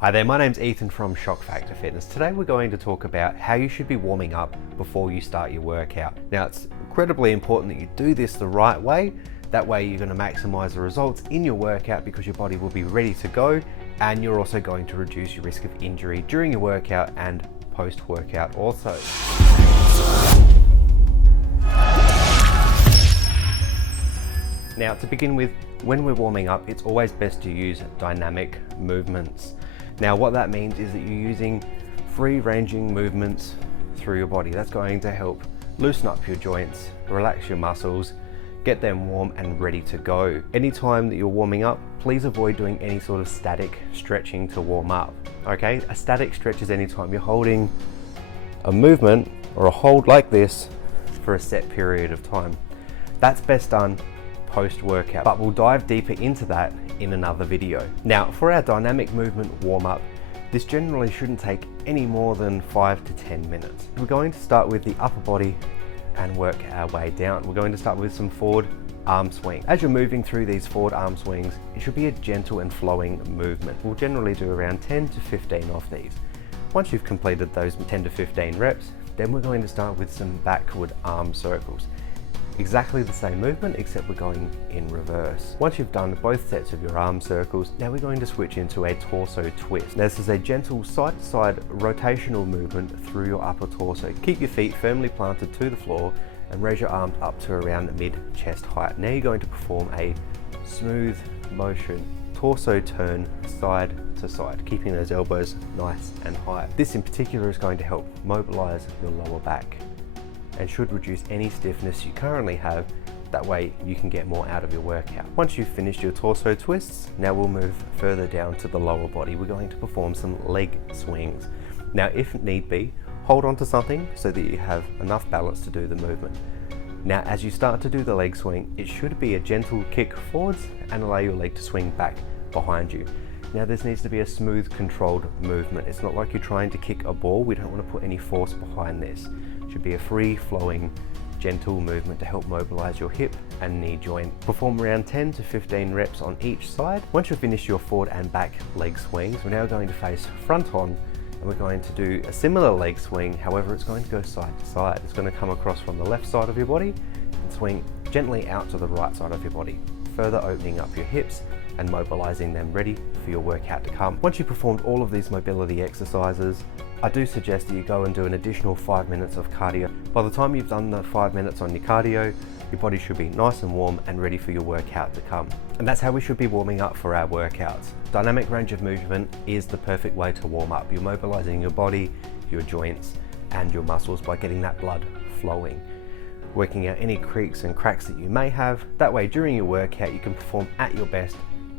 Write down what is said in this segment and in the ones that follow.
Hi there, my name's Ethan from Shock Factor Fitness. Today we're going to talk about how you should be warming up before you start your workout. Now it's incredibly important that you do this the right way. That way you're going to maximize the results in your workout because your body will be ready to go, and you're also going to reduce your risk of injury during your workout and post-workout also. Now to begin with, when we're warming up, it's always best to use dynamic movements. Now what that means is that you're using free-ranging movements through your body. That's going to help loosen up your joints, relax your muscles, get them warm and ready to go. Anytime that you're warming up, please avoid doing any sort of static stretching to warm up, okay? A static stretch is anytime you're holding a movement or a hold like this for a set period of time. That's best done post-workout, but we'll dive deeper into that in another video. Now, for our dynamic movement warm-up, this generally shouldn't take any more than 5 to 10 minutes. We're going to start with the upper body and work our way down. We're going to start with some forward arm swing. As you're moving through these forward arm swings, it should be a gentle and flowing movement. We'll generally do around 10 to 15 of these. Once you've completed those 10 to 15 reps, then we're going to start with some backward arm circles. Exactly the same movement, except we're going in reverse. Once you've done both sets of your arm circles, now we're going to switch into a torso twist. Now this is a gentle side-to-side rotational movement through your upper torso. Keep your feet firmly planted to the floor and raise your arms up to around mid-chest height. Now you're going to perform a smooth motion, torso turn side to side, keeping those elbows nice and high. This in particular is going to help mobilize your lower back and should reduce any stiffness you currently have. That way you can get more out of your workout. Once you've finished your torso twists, now we'll move further down to the lower body. We're going to perform some leg swings. Now if need be, hold on to something so that you have enough balance to do the movement. Now as you start to do the leg swing, it should be a gentle kick forwards and allow your leg to swing back behind you. Now this needs to be a smooth, controlled movement. It's not like you're trying to kick a ball. We don't want to put any force behind this. It should be a free-flowing, gentle movement to help mobilize your hip and knee joint. Perform around 10 to 15 reps on each side. Once you've finished your forward and back leg swings, we're now going to face front on, and we're going to do a similar leg swing. However, it's going to go side to side. It's going to come across from the left side of your body and swing gently out to the right side of your body, further opening up your hips and mobilizing them ready for your workout to come. Once you've performed all of these mobility exercises, I do suggest that you go and do an additional 5 minutes of cardio. By the time you've done the 5 minutes on your cardio, your body should be nice and warm and ready for your workout to come. And that's how we should be warming up for our workouts. Dynamic range of movement is the perfect way to warm up. You're mobilizing your body, your joints, and your muscles by getting that blood flowing, working out any creaks and cracks that you may have. That way during your workout you can perform at your best,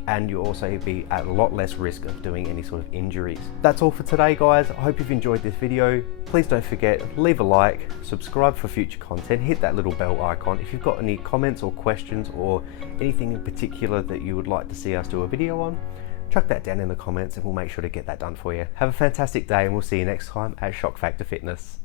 and you'll also be at a lot less risk of doing any sort of injuries. That's all for today, guys. I hope you've enjoyed this video. Please don't forget, leave a like, subscribe for future content, hit that little bell icon. If you've got any comments or questions or anything in particular that you would like to see us do a video on, chuck that down in the comments and we'll make sure to get that done for you. Have a fantastic day and we'll see you next time at Shock Factor Fitness.